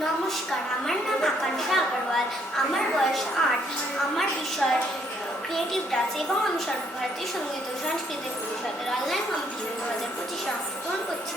নমস্কার, আমার নাম আকাঙ্ক্ষা আগরওয়াল। আমার বয়স ৮। আমার বিষয় ক্রিয়েটিভ ডান্স এবং আমি সর্বভারতীয় সঙ্গীত ও সংস্কৃতি পরিষদের অনলাইন কম্পিটিশন 2025 অংশগ্রহণ করছি।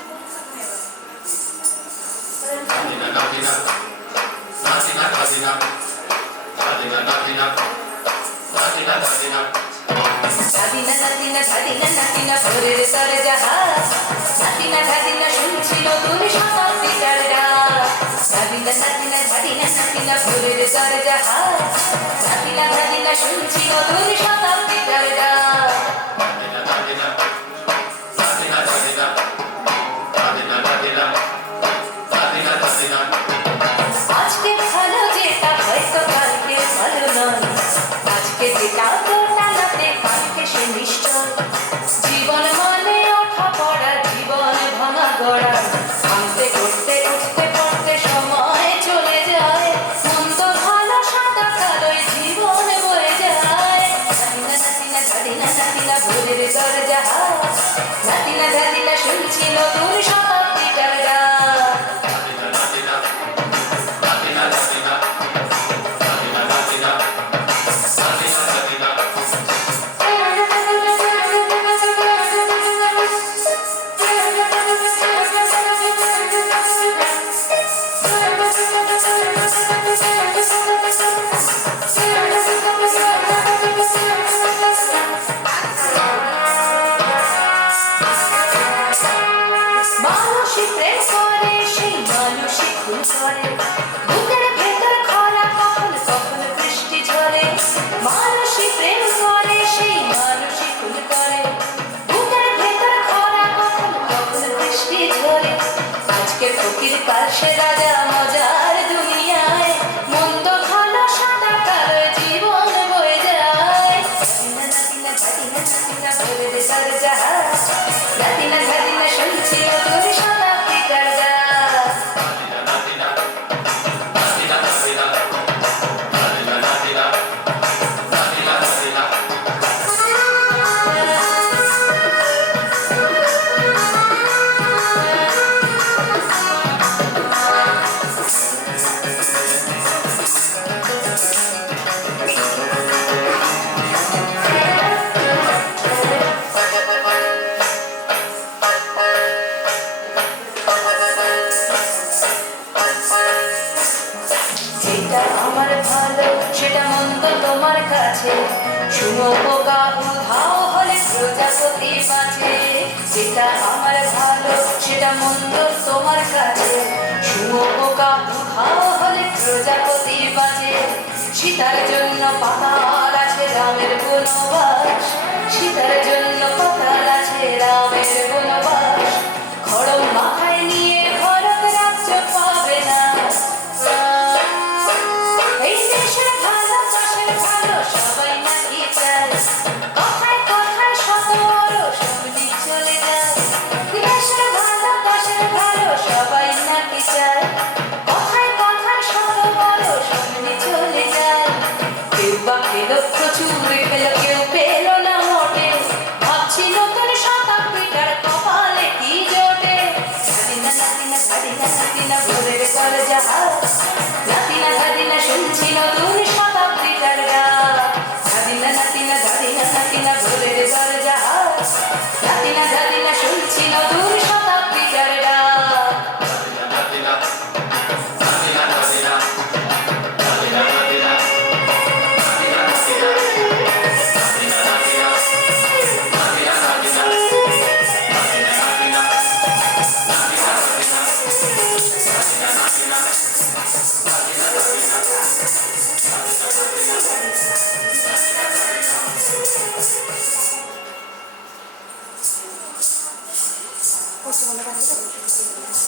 আজকে ভালো যেটা হয়তো কালকে ভালো নয়, আজকে যেটা টানাতে কালকে সে নিশ্চয়। জীবন মানে ওঠা পড়া, জীবন ভাঙা গড়া, ভাঙতে করতে উঠতে পড়তে সময় চলে যায়। মন্দ ভালো সাদা কালোয় জীবন বয়ে যায়। নাতিনা ধাদিনা নাতিনা ভোরের দরজা, নাতিনা ধাদিনা শুনছি নতুন শতাব্দীটার ডাক। মানুষই প্রেম করে, সেই মানুষই খুন করে। বুকের ভেতর খরা, কখন কখন বৃষ্টি ঝরে। মানুষই প্রেম করে, সেই মানুষই খুন করে। বুকের ভেতর খরা, কখন কখন বৃষ্টি ঝরে। আজকে ফকির কাল সে রাজা, মজার দুনিয়ায় মন্দ ভালো সাদা কালো জীবন বয়ে যায়। নাতিনা ধাদিনা নাতিনা ভোরের দরজা, নাতিনা ধাদিনা শুনছি নতুন শতাব্দীটার ডাক। যেটা আমার ভালো সেটা মন্দ তোমার কাছে, শুঁয়োপোকা উধাও হলে প্রজাপতি বাঁচে। যেটা আমার ভালো সেটা মন্দ তোমার কাছে, শুঁয়োপোকা উধাও হলে প্রজাপতি বাঁচে। সীতার জন্য পাতাল আছে রামের বনবাস, সীতার জন্য পাতাল আছে রামের বনবাস। খড়ম মাথায় নিয়ে ভরত রাজ্য পাবে না। এই দেশের ভালো চাষের ভালো সবাই নাকি চায়, কথায় কথায় শত বড় সবজি চলে যায়। দেশের ভালো চাষের ভালো সবাই নাকি চায়, কথায় কথায় শত বড় সবজি চলে যায়। কেউ বা পেলো প্রচুর, পেলো কেউ পেলো না মোটে। ভাবছি নতুন শতাব্দীটার কপালে কি জোটে। নাতিনা নাতিনা ধাদিনা নাতিনা ভোরের দরজা, নাতিনা ধাদিনা শুনছি নতুন